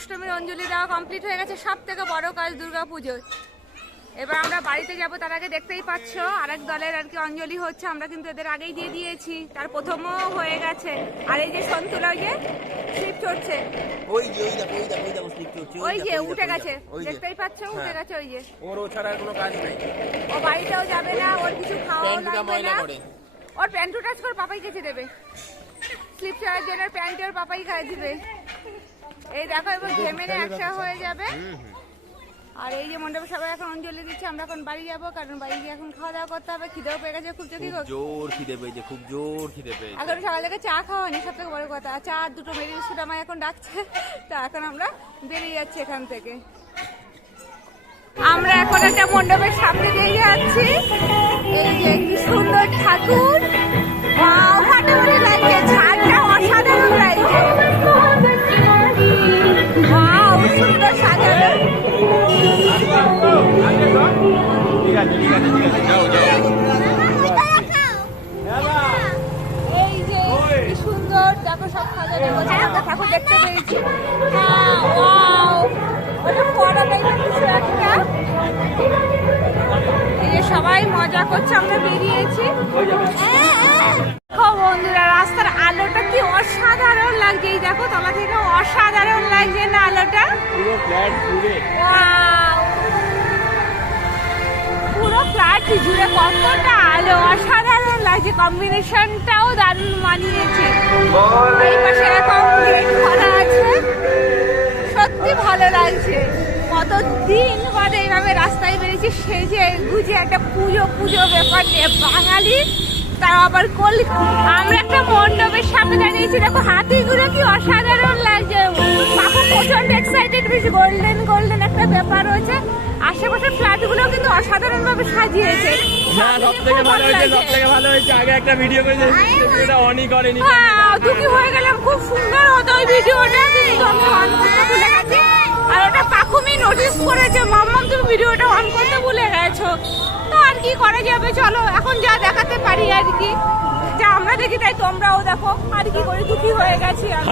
অষ্টমীর অঞ্জলি দেওয়া কমপ্লিট হয়ে গেছে, সব থেকে বড় কাজ দুর্গাপুজোর। এবার আমরা বাড়িতে যাব, তার আগে দেখতেই পাচ্ছ আরেক দলের আর কি অঞ্জলি হচ্ছে, আমরা কিন্তু এদের আগেই দিয়ে দিয়েছি, তার প্রথমও হয়ে গেছে। আর এই যে সন্তুলা ওই যে স্লিপ চড়ছে, ওই যে উঠে গেছে, দেখতেই পাচ্ছ উঠে গেছে, ওই যে ওর ছাড়া কোনো কাজ নেই, ও বাড়িতেও যাবে না, ওর কিছু খাওয়াও লাগবে না, ওর প্যান্টু টাচ করে পাপাই কেচে দেবে, স্লিপ চড়ার জন্য প্যান্টে ওর পাপাই খাই দিবে। এই দেখো এবার ঘেমে একসা হয়ে যাবে। আর এই যে মণ্ডপে সবাই এখন অঞ্জলি দিচ্ছে, আমরা এখন বাড়ি যাবো, কারণ বাড়ি গিয়ে এখন খাওয়া দাওয়া করতে হবে, খিদেও পেয়ে গেছে খুব জোর খিদে পেয়েছে, খুব জোর খিদে পেয়েছে। এখন সকাল থেকে চা খাওয়া হয়নি, সব থেকে বড় কথা, চা দুটো মেরি বিস্কুট আমায় এখন ডাকছে, তা এখন আমরা বেরিয়ে যাচ্ছি এখান থেকে। আমরা এখন একটা মণ্ডপের সামনে দিয়ে যাচ্ছি, এই যে কি সুন্দর ঠাকুর, ফাটাফাটি লাগছে, ছাদটা অসাধারণ লাগছে, সুন্দর সাজানো। এই যে কি সুন্দর দেখো, সব সাজানো হচ্ছে, আমরা ঠাকুর দেখতে পেয়েছি। এই যে সবাই মজা করছে, আমরা বেরিয়েছি। বন্ধুরা রাস্তার আলোটা কি অসাধারণ লাগছে, এই দেখো তলা থেকে অসাধারণ লাগছে না আলোটা, পুরো ফ্ল্যাট জুড়ে কতটা আলো, অসাধারণ লাগছে, কম্বিনেশনটাও দারুণ মানিয়েছে। এই পাশে এরকম গেট খোলা আছে, সত্যি ভালো লাগছে। কতদিন বাদে এইভাবে রাস্তায় বেরিয়েছি, সেজে গুজে একটা পুজো ব্যাপার নিয়ে বাঙালি, তাও আবার আমরা একটা মণ্ডপের সামনে দাঁড়িয়েছি, দেখো হাতিগুলো কি অসাধারণ লাগছে, পাপা প্রচন্ড এক্সাইটেড, বেশ গোল্ডেন একটা ব্যাপার হয়েছে। আশেপাশের ফ্ল্যাট গুলো কিন্তু অসাধারণ ভাবে সাজিয়েছে। সবথেকে ভালো হয়েছে আগে একটা ভিডিও করেছে, এটা অনই করেনি, দুঃখী হয়ে গেলাম, খুব সুন্দর হতো ওই ভিডিওটা, কিন্তু আমি অন করতে ভুলে গেছি। আর ওটা পাখুমি নোটিস করেছে, মাম্মাম তুমি ভিডিওটা অন করতে ভুলে গেছো, তো আর কি করা যাবে, চলো এখন যা দেখাতে পারি আর কি, যা আমরা দেখি তাই তোমরাও দেখো, আর কি করে দুঃখী হয়ে গেছি আমি।